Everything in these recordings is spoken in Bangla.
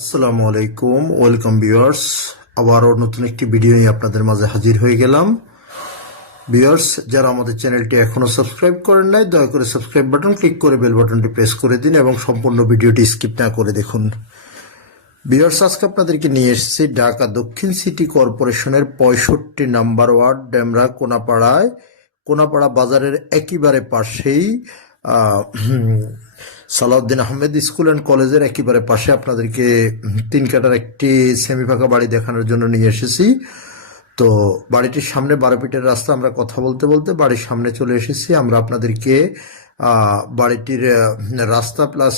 আসসালামু আলাইকুম, ওয়েলকাম ভিউয়ার্স। আবারও নতুন একটি ভিডিও নিয়ে আপনাদের মাঝে হাজির হয়ে গেলাম। ভিউয়ার্স, যারা আমাদের চ্যানেলটি এখনো সাবস্ক্রাইব করেন নাই, দয়া করে সাবস্ক্রাইব বাটন ক্লিক করে বেল বাটনটি প্রেস করে দিন এবং সম্পূর্ণ ভিডিওটি স্কিপ না করে দেখুন। ভিউয়ার্স, আজকে আপনাদেরকে নিয়ে এসেছি ঢাকা দক্ষিণ সিটি কর্পোরেশনের 65 নম্বর ওয়ার্ড ডেমরা কোনাপাড়া বাজারের একেবারে পাশেই সালাউদ্দিন আহমেদ স্কুল অ্যান্ড কলেজের একেবারে পাশে আপনাদেরকে 3 কাঠার একটি সেমি ফাঁকা বাড়ি দেখানোর জন্য নিয়ে এসেছি। তো বাড়িটির সামনে 12 ফিটের রাস্তা। আমরা কথা বলতে বলতে বাড়ির সামনে চলে এসেছি। আমরা আপনাদেরকে বাড়িটির রাস্তা প্লাস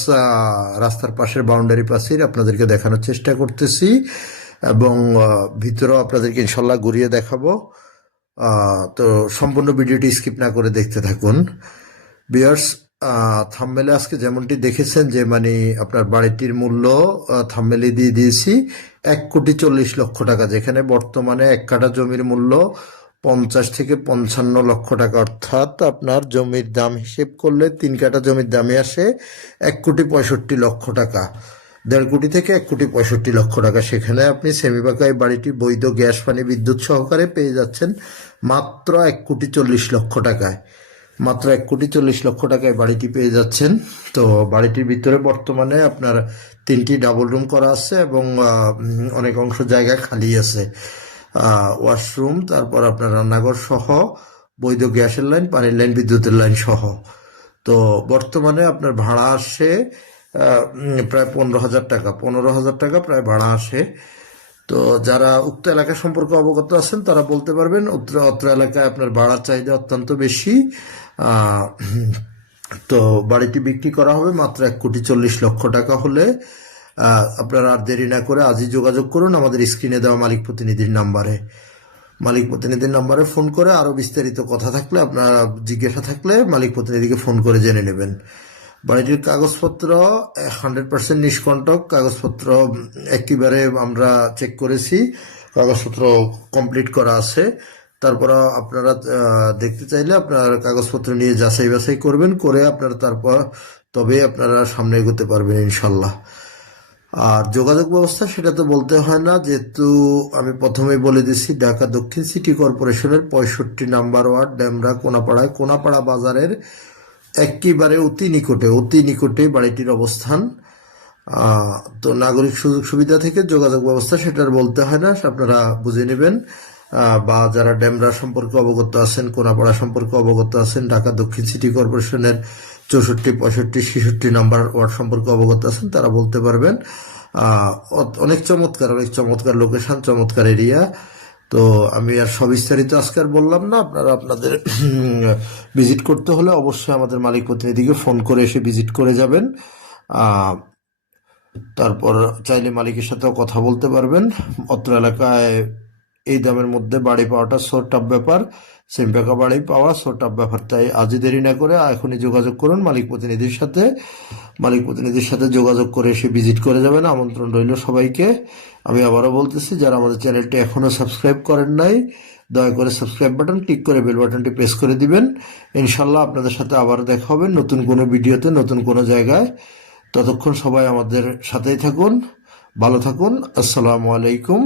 রাস্তার পাশের বাউন্ডারি পাশের আপনাদেরকে দেখানোর চেষ্টা করতেছি এবং ভিতরেও আপনাদেরকে ইনশাল্লাহ ঘুরিয়ে দেখাবো। তো সম্পূর্ণ ভিডিওটি স্কিপ না করে দেখতে থাকুন। ভিউয়ার্স, থাম্বনেলে আজকে যেমনটি দেখেছেন যে আপনার বাড়িটির মূল্য থাম্বনেলে দিয়ে দিয়েছি 1,40,00,000 টাকা, যেখানে বর্তমানে 1 কাঠা জমির মূল্য 50 থেকে 55 লক্ষ টাকা, অর্থাৎ আপনার জমির দাম হিসেব করলে 3 কাঠা জমির দামে আসে 1,65,00,000 টাকা। 1.5 কোটি থেকে 1,65,00,000 টাকা। সেখানে আপনি সেমিপাকা বাড়িটি বৈধ গ্যাস পানি বিদ্যুৎ সহকারে পেয়ে যাচ্ছেন মাত্র 1,40,00,000 টাকায়। মাত্র 1,40,00,000 টাকায় বাড়িটি পেয়ে যাচ্ছেন। তো বাড়িটির ভিতরে বর্তমানে আপনার 3টি ডাবল রুম করা আছে এবং অনেক অংশ জায়গা খালি আছে। ওয়াশরুম, তারপর আপনার রান্নাঘর সহ বৈধ গ্যাসের লাইন, পানির লাইন, বিদ্যুতের লাইন সহ। তো বর্তমানে আপনার ভাড়া আসে প্রায় 15,000 টাকা। 15,000 টাকা প্রায় ভাড়া আসে। তো যারা উক্ত এলাকা সম্পর্কে অবগত আছেন তারা বলতে পারবেন অত্র এলাকায় আপনার ভাড়ার চাহিদা অত্যন্ত বেশি। তো বাড়িটি বিক্রি করা হবে মাত্র 1,40,00,000 টাকা হলে। আপনারা আর দেরি না করে আজই যোগাযোগ করুন আমাদের স্ক্রিনে দেওয়া মালিক প্রতিনিধির নাম্বারে ফোন করে আরো বিস্তারিত কথা থাকলে, আপনারা জিজ্ঞাসা থাকলে মালিক প্রতিনিধিকে ফোন করে জেনে নেবেন। বাড়িটির কাগজপত্র 100% নিষ্কণ্টক। কাগজপত্র একেবারে আমরা চেক করেছি, কাগজপত্র কমপ্লিট করা আছে। তারপর আপনারা দেখতে চাইলে আপনার কাগজপত্র নিয়ে যাচাই বাছাই করবেন, করে আপনারা তারপর তবে আপনারা সামনে এগোতে পারবেন ইনশাল্লাহ। আর যোগাযোগ ব্যবস্থা সেটা তো বলতে হয় না, যেহেতু আমি প্রথমেই বলে দিচ্ছি ঢাকা দক্ষিণ সিটি কর্পোরেশনের 65 নম্বর ওয়ার্ড ডেমরা কোনাপাড়া বাজারের একেবারে অতি নিকটে বাড়িটির অবস্থান। তো নাগরিক সুযোগ সুবিধা থেকে যোগাযোগ ব্যবস্থা সেটার বলতে হয় না, আপনারা বুঝে নেবেন। বা যারা ডেমরা সম্পর্কে অবগত আছেন, কোনাপাড়া সম্পর্কে অবগত আছেন, ঢাকা দক্ষিণ সিটি কর্পোরেশনের 64, 65, 66 নম্বর ওয়ার্ড সম্পর্কে অবগত আছেন, তারা বলতে পারবেন। অনেক চমৎকার লোকেশন, চমৎকার এরিয়া। তো আমি আর সবিস্তারিত আজকে আর বললাম না। আপনাদের ভিজিট করতে হলে অবশ্যই আমাদের মালিক প্রতিনিধিকে ফোন করে এসে ভিজিট করে যাবেন। তারপর চাইলে মালিকের সাথেও কথা বলতে পারবেন। অত্র এলাকায় এই দামের মধ্যে বাড়ি পাওয়াটা সো টাফ ব্যাপার, সেমপাকা বাড়ি পাওয়া সো টাফ ব্যাপার। তাই আজই দেরি না করে এখনই যোগাযোগ করুন মালিক প্রতিনিধির সাথে যোগাযোগ করে এসে ভিজিট করে যাবেন। আমন্ত্রণ রইল সবাইকে। আমি আবারও বলতেছি, যারা আমাদের চ্যানেলটি এখনো সাবস্ক্রাইব করেন নাই, দয়া করে সাবস্ক্রাইব বাটন ক্লিক করে বেল বাটনটি প্রেস করে দিবেন। ইনশাল্লাহ আপনাদের সাথে আবার দেখা হবে নতুন কোনো ভিডিওতে, নতুন কোনো জায়গায়। ততক্ষণ সবাই আমাদের সাথেই থাকুন, ভালো থাকুন। আসসালামু আলাইকুম।